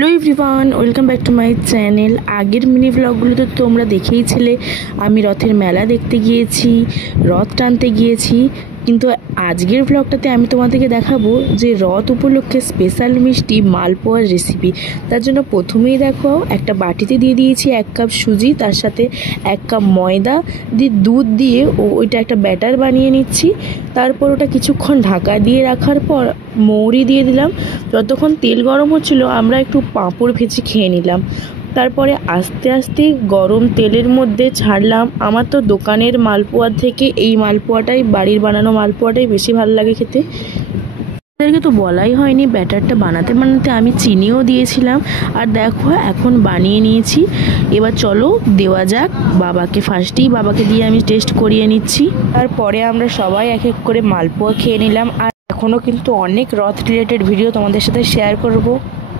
Hello everyone, welcome back to my channel. আগের mini ব্লগগুলোতে তোমরা দেখেইছিলে আমি রথের মেলা দেখতে গিয়েছি, রথ টানতে গিয়েছি। কিন্তু আজকের ব্লগটাতে আমি তোমাদেরকে দেখাবো যে রথ উপলক্ষে স্পেশাল মিষ্টি মালপোয়ার রেসিপি। তার জন্য প্রথমেই দেখো একটা বাটিতে দিয়ে দিয়েছি 1 কাপ সুজি, তার সাথে 1 কাপ ময়দা দিয়ে দুধ দিয়ে ওইটা একটা ব্যাটার বানিয়ে নিচ্ছি। তারপর ওটা কিছুক্ষণ ঢাকা দিয়ে রাখার পর মৌরি দিয়ে দিলাম। যতক্ষণ তেল গরম হচ্ছিল আমরা একটু পাঁপড় ভেজে খেয়ে নিলাম। তারপরে আস্তে আস্তে গরম তেলের মধ্যে ছাড়লাম। আমার তো দোকানের মালপোয়ার থেকে এই মালপোয়াটাই, বাড়ির বানানো মালপোয়াটাই বেশি ভালো লাগে খেতে। তাদেরকে তো বলাই হয়নি, ব্যাটারটা বানাতে বানাতে আমি চিনিও দিয়েছিলাম। আর দেখো এখন বানিয়ে নিয়েছি। এবার চলো দেওয়া যাক বাবাকে। ফার্স্টেই বাবাকে দিয়ে আমি টেস্ট করিয়ে নিচ্ছি। তারপরে আমরা সবাই এক এক করে মালপোয়া খেয়ে নিলাম। আর এখনও কিন্তু অনেক রথ রিলেটেড ভিডিও তোমাদের সাথে শেয়ার করব।